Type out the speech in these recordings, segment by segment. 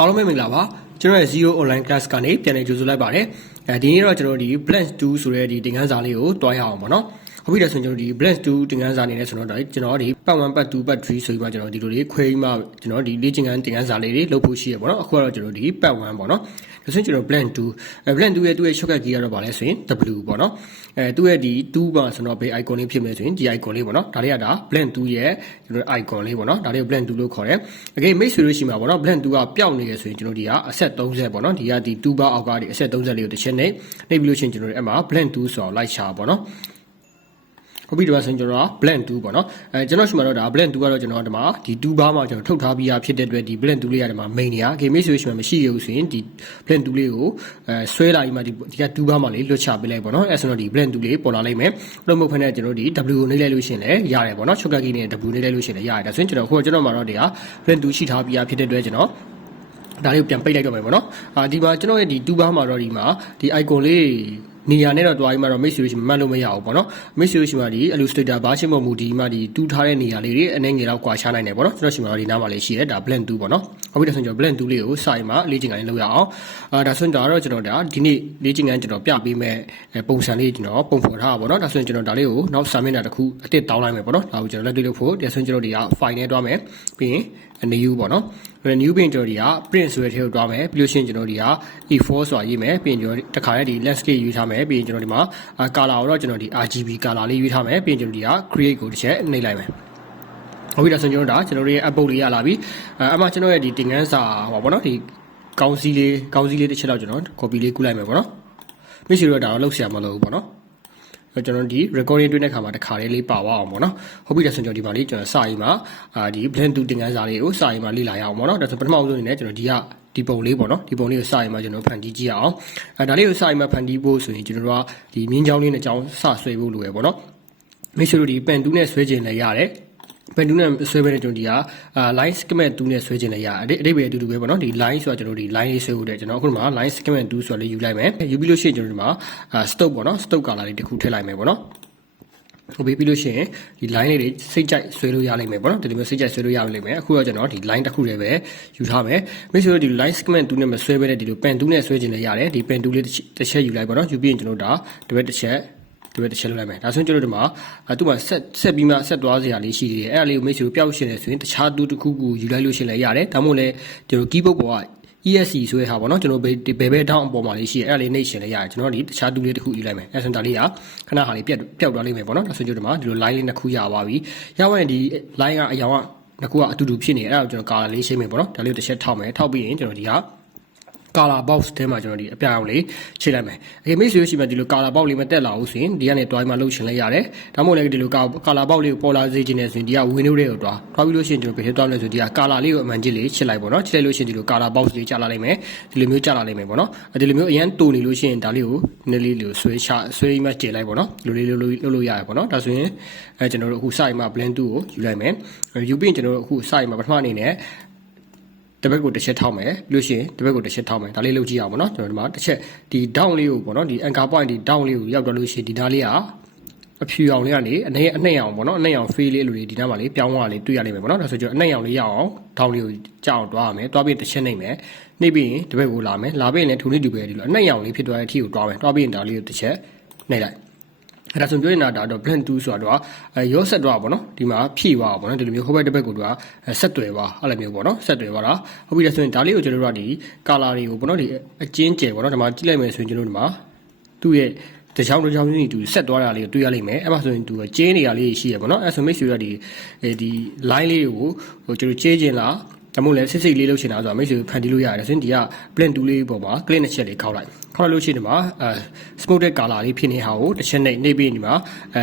အားလုံးပဲမင်္ဂလာပါကျွန်တော်ရဲ့ Zero Online Class ကနေပြန်လည်ကြိုဆိုလိုက်ပါတယ်ဒီနေ့တော့ကျွန်တော်ဒီ Blend 2ဆိုတဲ့ဒီသင်ခန်းစာလေးကိုတွားရအောင်ပေါ့နော်ဟုတ်ပြီဒါဆိုရင်ကျွန်တော်ဒီ Blend 2သင်ခန်းစာအနေနဲ့ဆိုတော့ကျွန်တော်ဒီ Part 1 Part 2 Part 3ဆိုပြီးမှကျွန်တော်ဒီလိုလေးခွဲပြီးမှကျွန်တော်ဒီလေ့ကျင့်ခန်းသင်ခန်းစာလေးတွေလုပ်ဖို့ရှိရပေါ့နော်အခုကတော့ကျွန်တော်ဒီ Part 1ပေါ့နော်ဒါဆိုရင်ကျွန်တော် Blend 2Blend 2ရဲ့သူ့ရဲ့ shortcut key ကတော့ဗာလဲဆိုရင် W ပေါ့နော်သူ့ရဲ့ဒီ2ပါဆိုတော့ဘယ် icon လေးဖြစ်မလဲဆိုရင်ဒီ icon လေးပေါ့နော်ဒါလေးကဒါ Blend 2ရဲ့ကျွန်တော် icon လေးပေါ့နော်ဒါလေးကို Blend 2လို့ခေါ်တယ်အကေမိတ်ဆွေတို့ရှိမှာပေါ့နော် Blend 2ကပျောက်နေရဆိုရင်ကျွန်တော်ဒီကအဆက်30ပေါ့နော်ဒီကဒီ2ပါအောက်ကဒီအဆက်30လေးကိုတစ်ချက်နဲ့နှိပ်ပြီးလို့ရှိရင်ကျွန်တော်အဲ့မှာ Blend 2ဆိုတော့လိုက်ရှာပေါ့နော်ဟုတ်ပြီဒီမှာဆိုရင်ကျွန်တော်က Blend 2ပေါ့နော်ကျွန်တော်ရှိမှာတော့ဒါ Blend 2ကတော့ကျွန်တော်ဒီမှာဒီ2ဘားမှာကျွန်တော်ထုတ်ထားပြီးရဖြစ်တဲ့အတွက်ဒီ Blend 2လေးရတယ်မှာ main နေရ game switch မှာမရှိရဘူးဆိုရင်ဒီ Blend 2လေးကိုဆွဲလာပြီးမှဒီက2ဘားမှာလေးလွတ်ချပေးလိုက်ပေါ့နော်အဲ့ဆိုတော့ဒီ Blend 2လေးပေါ်လာလိမ့်မယ်လို့မဟုတ်ဖ ೇನೆ ကျွန်တော်ဒီ W ကိုနှိပ်လိုက်လို့ရှိရင်လည်းရတယ်ပေါ့နော် shortcut key နဲ့ W နှိပ်လိုက်လို့ရှိရင်လည်းရတယ်ဒါဆိုရင်ကျွန်တော်မှာတော့ဒီက Blend 2ရှိထားပြီးရဖြစ်တဲ့အတွက်ကျွန်တော်ဒါလေးကိုပြန်ပိတ်လိုက်တော့မယ်ပေါ့နော်ဒီမှာကျွန်တော်ရဲ့ဒီ2ဘားမှာတော့ဒီမှာဒီ icon လေးနေရာနဲ့တော့တွားပြီးမှတော့ make sure မှတ်လို့မရဘူးပေါ့နော် make sure ရှိမှဒီ illustrator version ပေါ်မူဒီမှဒီတူးထားတဲ့နေရာလေးတွေအနေငယ်တော့ကွာခြားနိုင်တယ်ပေါ့နော်ကျွန်တော်ရှိမှတော့ဒီနားမှာလေးရှိရဲဒါ blend 2ပေါ့နော်ဟုတ်ပြီဒါဆိုရင်ကျွန်တော် blend 2လေးကိုစာရင်မှာလေ့ကျင့်ခန်းလေးလုပ်ရအောင်ဒါဆိုရင်ဒါတော့ကျွန်တော်ဒါဒီနေ့လေ့ကျင့်ခန်းကျွန်တော်ပြပေးမဲ့ပုံစံလေးကျွန်တော်ပုံဖော်ထားပါပေါ့နော်ဒါဆိုရင်ကျွန်တော်ဒါလေးကိုနောက်စာမျက်နှာတစ်ခုအစ်စ်တောင်းလိုက်မယ်ပေါ့နော်ဒါကိုကျွန်တော်လက်တွေ့လုပ်ဖို့ဒါဆိုရင်ကျွန်တော်ဒီက file နဲ့တွားမယ်ပြီးရင် new ပေါ့နော်new page ကျွန်တော်ဒီက print ဆိုတဲ့ထဲကိုတွားမယ်ပြီးလို့ရှိရင်ကျွန်တော်ဒီက E4 ဆိုတာရေးမယ်ပြီးရင်ကျွန်တော်တခါလေးဒီ landscape ယူထားမယ်ပြီးရင်ကျွန်တော်ဒီမှာ color ကိုတော့ကျွန်တော်ဒီ RGB color လေးယူထားမယ်ပြီးရင်ကျွန်တော်ဒီက create ကိုတစ်ချက်နှိပ်လိုက်မယ်ဟုတ်ပြီဒါဆိုကျွန်တော်ကျွန်တော်ရဲ့ upload လေးရလာပြီအမှကျွန်တော်ရဲ့ဒီသင်ခန်းစာဟောပေါ့နော်ဒီကောင်းစီးလေးတစ်ချက်တော့ကျွန်တော် copy လေးကူးလိုက်မယ်ပေါ့နော်မရှိတော့ဒါတော့လောက်ဆရာမလို့ပေါ့နော်ကျွန်တော်ဒီ recording တွေ့တဲ့ခါမှာတစ်ခါလေးပါသွားအောင်ပေါ့နော်ဟုတ်ပြီဒါဆိုကျွန်တော်ဒီမှာလေးကျွန်တော်စာရေးမှာဒီ blend 2သင်ခန်းစာလေးကိုစာရေးမှာလေ့လာရအောင်ပေါ့နော်ဒါဆိုပထမဆုံးအနေနဲ့ကျွန်တော်ဒီပုံလေးပေါ့နော်ဒီပုံလေးကိုစာရေးမှာကျွန်တော်ဖန်တီးကြည့်အောင်ဒါလေးကိုစာရေးမှာဖန်တီးဖို့ဆိုရင်ကျွန်တော်တို့ကဒီမြင်းချောင်းလေးနဲ့ချောင်းစဆွဲဖို့လိုရပေါ့နော်မိတ်ဆွေတို့ဒီ pen 2နဲ့ဆွဲခြင်းလည်းရတယ်pen 2နဲ့ဆွဲပေးတဲ့ကျွန်တော်ဒီကline schematic 2နဲ့ဆွဲခြင်းလည်းရတယ်အတိတ်ပဲအတူတူပဲပေါ့နော်ဒီ line ဆိုတာကျွန်တော်ဒီ line လေးဆွဲဖို့တဲ့ကျွန်တော်အခုဒီမှာ line schematic 2ဆိုတာလေးယူလိုက်မယ်ယူပြီးလို့ရှိရင်ကျွန်တော်ဒီမှာ stock ပေါ့နော် stock color လေးတစ်ခုထည့်လိုက်မယ်ပေါ့နော်ဟုတ်ပြီပြီးလို့ရှိရင်ဒီ line လေးတွေစိတ်ကြိုက်ဆွဲလို့ရလိမ့်မယ်ပေါ့နော်ဒီလိုမျိုးစိတ်ကြိုက်ဆွဲလို့ရလိမ့်မယ်အခုတော့ကျွန်တော်ဒီ line တစ်ခုတည်းပဲယူထားမယ်မိတ်ဆွေတို့ဒီ line schematic 2နဲ့မဆွဲဘဲနဲ့ဒီလို pen 2နဲ့ဆွဲခြင်းလည်းရတယ်ဒီ pen 2လေးတစ်ချက်ယူလိုက်ပေါ့နော်ယူပြီးရင်ကျွန်တော်ဒါတစ်ဘက်တစ်ချက်လုပ်လိုက်မယ်ဒါဆိုရင်ကျွန်တော်တို့ဒီမှာသူ့မှာဆက်ပြီးမှဆက်သွားစရာလေးရှိသေးတယ်အဲ့ဒါလေးကိုမိတ်ဆွေတို့ပျောက်ရှင်နေဆိုရင်တခြားတူတစ်ခုခုယူလိုက်လို့ရှင်လည်းရတယ်ဒါမှမဟုတ်လည်းကျွန်တော် keyboard ပေါ်က ESC ဆိုတဲ့ဟာပေါ့နော်ကျွန်တော်ဘယ်ထောင်းအပေါ်မှာလေးရှိရဲအဲ့ဒါလေးနှိပ်ရှင်လည်းရတယ်ကျွန်တော်ဒီတခြားတူလေးတစ်ခုယူလိုက်မယ်အဲ့ဆိုဒါလေးကခဏဟာလေးပျောက်သွားလိမ့်မယ်ပေါ့နော်ဒါဆိုကျွန်တော်ဒီမှာဒီလို line လေးနှစ်ခုရပါပြီရပါရင်ဒီ line ကအရောင်ကနှစ်ခုကအတူတူဖြစ်နေအဲ့ဒါကိုကျွန်တော် color လေးရှင်းမယ်ပေါ့နော်ဒါလေးကိုတစ်ချက်ထောက်မယ်ထောက်ပြီးရင်ကျွန်တော်ဒီကcolor box ထဲမှာကျွန်တော်ဒီအပြာရောင်လေးချိန်လိုက်မယ်။အေးမိတ်ဆွေရှိမှဒီလို color box လေးမတက်လာဘူးဆိုရင်ဒီကနေတွားမှလှုပ်ရှင်လိုက်ရတယ်။ဒါမှမဟုတ်လည်းဒီလို color box လေးကိုပေါ်လာစေခြင်းနဲ့ဆိုရင်ဒီက window တွေကိုတွားပြီးလို့ရှိရင်ကျွန်တော်ဘယ်ထဲတွားမလဲဆိုဒီက color လေးကိုအမှန်ကြီးလေးချစ်လိုက်ပေါ့နော်။ချစ်လိုက်လို့ရှိရင်ဒီလို color box လေးကျလာလိုက်မယ်။ဒီလိုမျိုးကျလာလိုက်မယ်ပေါ့နော်။ဒီလိုမျိုးအရန်တူနေလို့ရှိရင်ဒါလေးကိုနည်းလေးလိုဆွဲမှကျလိုက်ပေါ့နော်။လိုလေးလုပ်လို့ရတယ်ပေါ့နော်။ဒါဆိုရင်ကျွန်တော်တို့အခုစရင်မှာ blend 2ကိုယူလိုက်မယ်။ယူပြီးရင်ကျွန်တော်တို့အခုစရင်မှာပထမအနေနဲ့တဘက်ကိုတစ်ချက်ထောက်မယ်လို့ရှိရင်တဘက်ကိုတစ်ချက်ထောက်မယ်ဒါလေးလုပ်ကြည့်အောင်ပေါ့နော်ကျွန်တော်ဒီမှာတစ်ချက်ဒီ down လေးကိုပေါ့နော်ဒီ anchor point ဒီ down လေးကိုရောက်တော့လို့ရှိရင်ဒီနားလေးကအဖြူအောင်လေးကနေအနှိမ့်အောင်ပေါ့နော်အနှိမ့်အောင် feel လေးလိုဒီနားမှာလေးပြောင်းသွားလေးတွေ့ရလိမ့်မယ်ပေါ့နော်ဒါဆိုကျွန်တော်အနှိမ့်အောင်လေးရအောင် down လေးကိုကြောက်အောင်တွားရမယ်တွားပြီးတစ်ချက်နှိမ့်မယ်နှိမ့်ပြီးရင်တဘက်ကိုလာမယ်လာပြီးရင်လည်းထိုနည်းတူပဲဒီလိုအနှိမ့်အောင်လေးဖြစ်သွားတဲ့အထိကိုတွားမယ်တွားပြီးရင်ဒါလေးကိုတစ်ချက်နှိမ့်လိုက်အဲ့ဒါဆိုပြောနေတာတော့ blend 2ဆိုတာတော့ရောဆက်တော့ပေါ့နော်ဒီမှာဖြည့်သွားပါပေါ့နော်ဒီလိုမျိုးဟိုဘက်တစ်ဘက်ကိုတော့ဆက်တွယ်ပါအဲ့လိုမျိုးပေါ့နော်ဆက်တွယ်ပါတာဟုတ်ပြီဒါဆိုရင်ဒါလေးကိုကျွန်တော်တို့ကဒီ color တွေကိုပေါ့နော်ဒီအကျဉ်းကျယ်ပေါ့နော်ဒီမှာကြည့်လိုက်မယ်ဆိုရင်ကျွန်တော်တို့ဒီမှာသူ့ရဲ့တချောင်းစီတူဆက်သွားတာလေးကိုတွေ့ရလိမ့်မယ်အဲ့မှာဆိုရင်သူကျင်းနေရလေးရှိရပေါ့နော်အဲ့ဆိုမိတ်ဆွေတို့ဒီ line လေးကိုကျွန်တော်ကျဲခြင်းလားဒါမှမဟုတ်လည်းစစ်လေးလုပ်ချင်တာဆိုတော့မိတ်ဆွေဖန်တီးလို့ရတယ်ဆိုရင်ဒီက blend 2လေးပေါ်မှာ click နှစ်ချက်လေးခောက်လိုက်လို့ရှိရင်ဒီမှာsmoke တဲ့ color လေးဖြစ်နေဟာကိုတစ်ချက်နှိပ်ပြီးဒီမှာ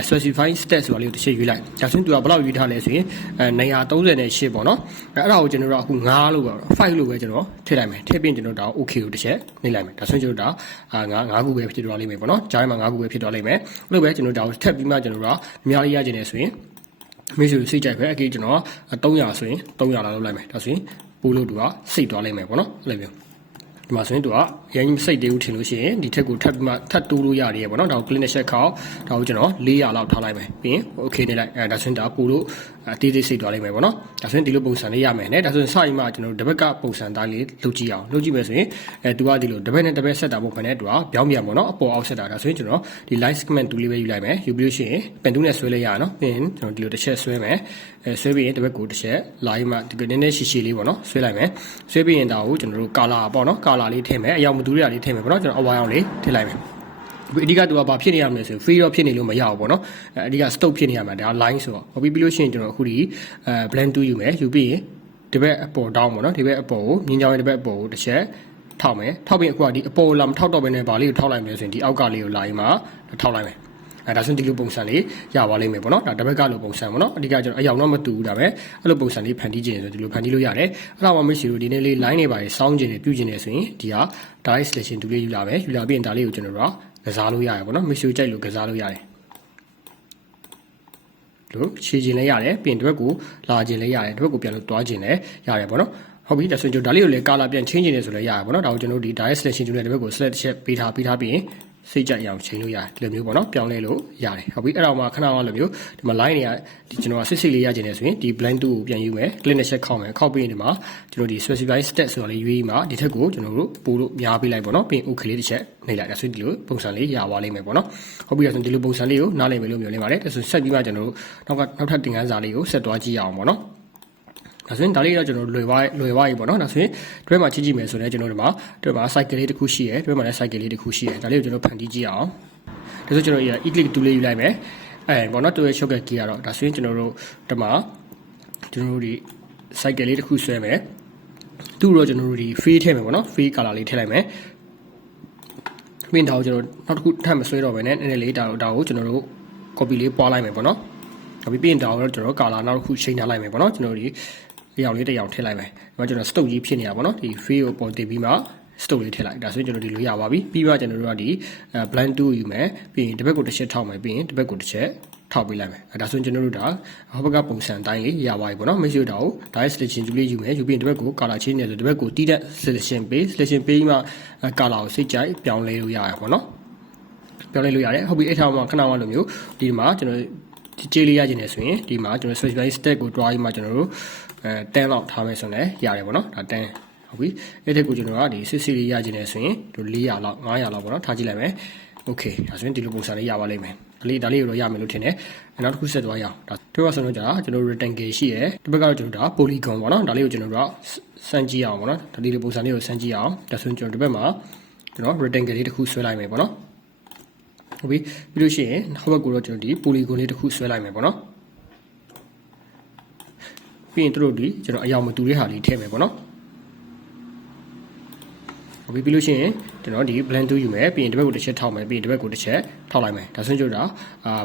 specify stat ဆိုတာလေးကိုတစ်ချက်ရွေးလိုက်ဒါဆိုရင်သူကဘယ်လောက်ရွေးထားလဲဆိုရင်938ပေါ့နော်အဲ့ဒါကိုကျွန်တော်တို့အခု9လို့ပဲ5လို့ပဲကျွန်တော်ထည့်လိုက်မယ်ထည့်ပြီးကျွန်တော်ဒါ okay ကိုတစ်ချက်နှိပ်လိုက်မယ်ဒါဆိုရင်ကျွန်တော်ဒါ9ခုပဲဖြစ်သွားလိမ့်မယ်ပေါ့နော်ဂျားမှာ9ခုပဲဖြစ်သွားလိမ့်မယ်အဲ့လိုပဲကျွန်တော်ဒါကိုထည့်ပြီးမှကျွန်တော်တို့ကအများကြီးရကျင်နေဆိုရင်မိတ်ဆွေစိတ်ကြိုက်ပဲအကေကျွန်တော်300ဆိုရင်300လာလုပ်လိုက်မယ်ဒါဆိုရင်ပို့လို့သူကစိတ်သွားလိမ့်မယ်ပေါ့နော်အဲ့လိုမျိုး ဒီမှာဆိုရင်သူကရင်းစိတ်တေးဦးထင်လို့ရှိရင်ဒီထက်ကိုထပ်ပြီးမှထပ်တိုးလို့ရတယ်ပေါ့နော်ဒါကို click နဲ့ check ခေါက်ဒါကိုကျွန်တော်400လောက်ထားလိုက်မယ်ပြီးရင် okay နေလိုက်ဒါဆိုရင်ဒါပို့လို့အသေးစိတ်သွားလိမ့်မယ်ပေါ့နော်ဒါဆိုရင်ဒီလိုပုံစံလေးရမယ်နဲ့ဒါဆိုရင်စပြီးမှကျွန်တော်တပတ်ကပုံစံသားလေးလုပ်ကြည့်အောင်လုပ်ကြည့်မယ်ဆိုရင်သူကဒီလိုတပတ်နဲ့တပတ်ဆက်တာပုံမှန်နဲ့သူကပြောင်းပြန်ပေါ့နော်အပေါ်အောက်ဆက်တာဒါဆိုရင်ကျွန်တော်ဒီ line segment 2လေးပဲယူလိုက်မယ်ယူပြီးလို့ရှိရင်ပန်တူးနဲ့ဆွဲလိုက်ရအောင်နော်ပြီးရင်ကျွန်တော်ဒီလိုတစ်ချက်ဆွဲမယ်ဆွဲပြီးရင်တပတ်ကိုတစ်ချက်လာပြီးမှဒီနည်းနည်းရှည်ရှည်လေးပေါ့နော်ဆွဲလိုက်မယ်ဆွဲပြီးရင်ဒါကိုကျွန်တော်တို့ color ပေါ့နော် color လေးထည့်မယ်အရောက်မတူရလေးထည့်မယ်ပေါ့နော်ကျွန်တော်အဝါရောင်လေးထည့်လိုက်မယ်အဓိကသူကဘာဖြစ်နေရမလဲဆို free တော့ဖြစ်နေလို့မရဘူးပေါ့နော်အဓိက stop ဖြစ်နေရမှာဒါ line ဆိုတော့ပြီးလို့ရှိရင်ကျွန်တော်အခုဒီblend 2ယူမယ်ယူပြီးရင်ဒီဘက်အပေါ် down ပေါ့နော်ဒီဘက်အပေါ်ကိုမြင်းကြောင်းရဲ့ဒီဘက်အပေါ်ကိုတစ်ချက်ထောက်မယ်ထောက်ပြီးအခုကဒီအပေါ်လာမထောက်တော့ဘဲနဲ့ဗာလေးကိုထောက်လိုက်မယ်ဆိုရင်ဒီအောက်ကလေးကိုလာပြီးမှထောက်လိုက်မယ်ဒါဆိုရင်ဒီလိုပုံစံလေးရပါလိမ့်မယ်ပေါ့နော်ဒါတပတ်ကလိုပုံစံပေါ့နော်အဓိကကျွန်တော်အယောင်တော့မတူဘူးဒါပဲအဲ့လိုပုံစံလေးဖန်တီးခြင်းဆိုဒီလိုဖန်တီးလို့ရတယ်အဲ့တော့မှမရှိလို့ဒီနေ့လေး line တွေပါစောင်းခြင်းတွေပြုခြင်းတွေဆိုရင်ဒီဟာ direct selection တူလေးယူလာမယ်ယူလာပြီးရင်ဒါလေးကိုကျွန်တော်တို့ကစားလို့ရတယ်ပေါ့နော်မရှိကြိုက်လို့ကစားလို့ရတယ်လို့ခြေခြင်းလည်းရတယ်ပြီးရင်ဒီဘက်ကိုလာခြင်းလည်းရတယ်ဒီဘက်ကိုပြန်လို့တွားခြင်းလည်းရတယ်ပေါ့နော်ဟုတ်ပြီဒါဆိုရင်ကျွန်တော်ဒါလေးကိုလည်း color ပြန် change ခြင်းလည်းဆိုလည်းရတယ်ပေါ့နော်ဒါကိုကျွန်တော်တို့ဒီ direct selection တူနဲ့ဒီဘက်ကို select တစ်ချက်ပေးထားပြီးရင်စိတ်ကြိုက်အောင်ချိန်လို့ရတယ်ဒီလိုမျိုးပေါ့နော်ပြောင်းလဲလို့ရတယ်ဟုတ်ပြီအဲ့တော့မှခဏမှလိုမျိုးဒီမှာ line တွေကဒီကျွန်တော်ကစစ်လေးရခြင်းနေဆိုရင်ဒီ blend 2ကိုပြန်ယူမယ် click နဲ့ check ခေါက်မယ်ခေါက်ပြီးရင်ဒီမှာကျွန်တော်ဒီ specify stat ဆိုတာလေးရွေးပြီးမှဒီထက်ကိုကျွန်တော်တို့ပို့လို့များပေးလိုက်ပေါ့နော်ပြီးရင် okay လေးတစ်ချက်နှိပ်လိုက်ဒါဆိုဒီလိုပုံစံလေးရသွားလိမ့်မယ်ပေါ့နော်ဟုတ်ပြီဒါဆိုဒီလိုပုံစံလေးကိုနားလည်မယ်လို့မျှော်လင့်ပါတယ်ဒါဆိုဆက်ပြီးမှကျွန်တော်တို့နောက်ထပ်သင်ခန်းစာလေးကိုဆက်သွားကြည့်အောင်ပေါ့နော်ဒါဆိုရင်ဒါလေးတော့ကျွန်တော်လွယ်သွားပြီပေါ့နော်ဒါဆိုရင်တွဲမှာကြည့်ကြည့်မယ်ဆိုတော့ကျွန်တော်တို့မှာ cycle လေးတစ်ခုရှိရယ်တွဲမှာလည်း cycle လေးတစ်ခုရှိရယ်ဒါလေးကိုကျွန်တော်ဖန်တီးကြည့်အောင်ဒါဆိုကျွန်တော် e-click 2လေးယူလိုက်မယ်ပေါ့နော်တွဲ shortcut key ကတော့ဒါဆိုရင်ကျွန်တော်တို့ဒီမှာကျွန်တော်တို့ဒီ cycle လေးတစ်ခုဆွဲမယ်သူ့တော့ကျွန်တော်တို့ဒီ fade ထည့်မယ်ပေါ့နော် fade color လေးထည့်လိုက်မယ်ပြီးတော့ကျွန်တော်နောက်တစ်ခုထပ်မဆွဲတော့ဘဲနဲ့နည်းနည်းလေးဒါကိုကျွန်တော်တို့ copy လေးပွားလိုက်မယ်ပေါ့နော်ပြီးရင်တော့ကျွန်တော် color နောက်တစ်ခုချိန်ထားလိုက်မယ်ပေါ့နော်ကျွန်တော်ဒီအရောင်လေးတစ်ရောင်ထည့်လိုက်မယ်ဒီမှာကျွန်တော် stock ကြီးဖြစ်နေတာပေါ့နော်ဒီ fade ကိုပေါ်တင်ပြီးမှ stock လေးထည့်လိုက်ဒါဆိုရင်ကျွန်တော်ဒီလိုရပါပြီပြီးမှကျွန်တော်တို့ကဒီ blend 2ယူမယ်ပြီးရင်တစ်ဘက်ကိုတစ်ချက်ထောက်မယ်ပြီးရင်တစ်ဘက်ကိုတစ်ချက်ထောက်ပေးလိုက်မယ်ဒါဆိုရင်ကျွန်တော်တို့ဒါဟောဘက်ကပုံစံတိုင်းလေးရပါပြီပေါ့နော်မရှိတော့ဒါကို direct selection တူလေးယူမယ်ယူပြီးရင်တစ်ဘက်ကို color change နေဆိုတစ်ဘက်ကိုတီးတဲ့ selection ပေးမှ color ကိုစိတ်ကြိုက်ပြောင်းလဲလို့ရတယ်ပေါ့နော်ပြောင်းလဲလို့ရတယ်ဟုတ်ပြီအဲ့ထားမှာခဏမှလိုမျိုးဒီမှာကျွန်တော်ဒီကြေးလေးရခြင်းနေဆိုရင်ဒီမှာကျွန်တော် specify stat ကို draw ပြီးမှကျွန်တော်တို့10လောက်ထားမယ်ဆိုရင်ရတယ်ပေါ့နော်ဒါ10ဟုတ်ပြီအဲ့ဒီကိုကျွန်တော်ကဒီစစ်စစ်လေးရခြင်းနေဆိုရင်ဒီ400လောက်500လောက်ပေါ့နော်ထားကြည့်လိုက်မယ် okay ဒါဆိုရင်ဒီလိုပုံစံလေးရပါလိမ့်မယ်ဒါလေးကိုတော့ရမယ်လို့ထင်တယ်နောက်တစ်ခုဆက်သွားရအောင်ဒါတွေ့ပါဆိုတော့ကျွန်တော် rectangle ရှိရယ်ဒီဘက်ကတော့ကျွန်တော်ဒါ polygon ပေါ့နော်ဒါလေးကိုကျွန်တော်တို့စမ်းကြည့်အောင်ပေါ့နော်ဒါလေးလိုပုံစံလေးကိုစမ်းကြည့်အောင်ဒါဆိုရင်ကျွန်တော်ဒီဘက်မှာကျွန်တော် rectangle လေးတစ်ခုဆွဲလိုက်မယ်ပေါ့နော်ဟုတ်ပြီပြီးလို့ရှိရင်နောက်ဘက်ကိုတော့ကျွန်တော်ဒီ polygon လေးတစ်ခုဆွဲလိုက်မယ်ပေါ့နော်ပြီးရင်တို့ဒီကျွန်တော်အယောင်မတူတဲ့ဟာလေးထည့်မယ်ပေါ့နော်ဟုတ်ပြီပြီးလို့ရှိရင်ကျွန်တော်ဒီ blend 2ယူမယ်ပြီးရင်ဒီဘက်ကိုတစ်ချက်ထောက်မယ်ပြီးရင်ဒီဘက်ကိုတစ်ချက်ထောက်လိုက်မယ်ဒါဆိုရင်ကျွန်တော်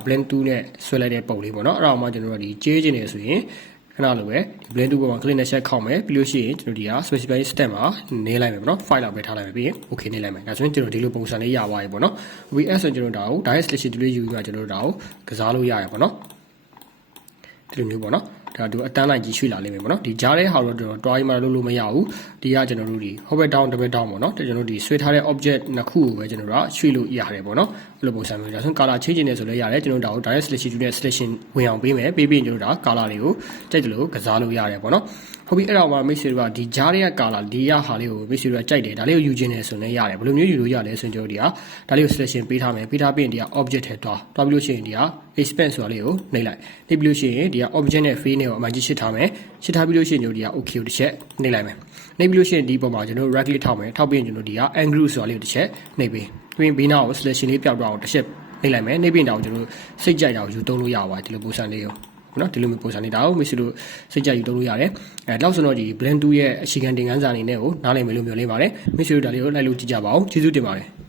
blend 2နဲ့ဆွဲလိုက်တဲ့ပုံလေးပေါ့နော်အဲ့ဒါမှကျွန်တော်တို့ဒီကြေးခြင်းနေဆိုရင်ခဏလိုပဲဒီ blend 2ပေါ်မှာ click နဲ့ check ခေါက်မယ်ပြီးလို့ရှိရင်ကျွန်တော်ဒီက specify step မှာနေလိုက်မယ်ပေါ့နော် file လောက်ပဲထားလိုက်မယ်ပြီးရင် okay နေလိုက်မယ်ဒါဆိုရင်ကျွန်တော်ဒီလိုပုံစံလေးရသွားပြီပေါ့နော်ပြီးအဲ့ဆိုကျွန်တော်ဒါကို direct selection တူလေးယူပြီးမှကျွန်တော်တို့ဒါကိုကစားလို့ရတယ်ပေါ့နော်ဒီလိုမျိုးပေါ့နော်ဒါသူအတန်းလိုက်ကြီးရွှေ့လာလိမ့်မယ်ပေါ့နော်ဒီကြားတဲ့ဟာတော့ကျွန်တော်တွားပြီးမှလုပ်လို့မရဘူးဒီကကျွန်တော်တို့ဒီ hover down double down ပေါ့နော်ကျွန်တော်တို့ဒီဆွဲထားတဲ့ object နှစ်ခုကိုပဲကျွန်တော်တို့ကရွှေ့လို့ရတယ်ပေါ့နော်အဲ့လိုပုံစံမျိုးဒါဆိုရင် color change နေဆိုလည်းရတယ်ကျွန်တော်တို့ဒါကို direct selection နဲ့ selection ဝင်အောင်ပေးမယ်ပေးပြီးကျွန်တော်တို့ဒါ color တွေကိုကြိုက်တယ်လို့ကစားလို့ရတယ်ပေါ့နော်ဟုတ်ပြီအဲ့တော့မှမိတ်ဆွေတို့ကဒီကြားတဲ့ color ဒီရဟာလေးကိုမိတ်ဆွေတို့ကကြိုက်တယ်ဒါလေးကိုယူခြင်းနေဆိုလည်းရတယ်ဘယ်လိုမျိုးယူလို့ရလဲဆိုရင်ကျွန်တော်တို့ဒီကဒါလေးကို selection ပေးထားမယ်ပေးထားပြီးရင်ဒီက object ထဲတွားပြီးလို့ရှိရင်ဒီက expand ဆိုတာလေးကိုနှိပ်လိုက်နှိပ်ပြီးလို့ရှိရင်ဒီက object နဲ့ fill နဲ့ကိုအမှန်ကြီးရှစ်ထားမယ်ရှစ်ထားပြီးလို့ရှိရင်ကျွန်တော်ဒီက okay ကိုတစ်ချက်နှိပ်လိုက်မယ်နှိပ်ပြီးလို့ရှိရင်ဒီပုံမှာကျွန်တော် right click ထောက်မယ်ထောက်ပြီးရင်ကျွန်တော်ဒီက angle ဆိုတာလေးကိုတစ်ချက်နှိပ်ပြီးပြီးရင်ဘေးနားကို selection လေးပျောက်တော့အောင်တစ်ချက်နှိပ်လိုက်မယ်နှိပ်ပြီးတော့ကျွန်တော်စိတ်ကြိုက်တာကိုယူသုံးလို့ရပါတယ်ဒီလိုပုံစံလေးကိုနော်ဒီလိုမျိုးပုံစံလေးဒါကိုမရှိလို့စိတ်ကြိုက်ယူသုံးလို့ရတယ်နောက်ဆိုတော့ဒီ blend 2ရဲ့အခြေခံသင်ခန်းစာအနေနဲ့ကိုနားလည်မယ်လို့မျှော်လင့်ပါတယ်မရှိလို့ဒါလေးကိုလိုက်လို့ကြည့်ကြပါဦးကျေးဇူးတင်ပါတယ်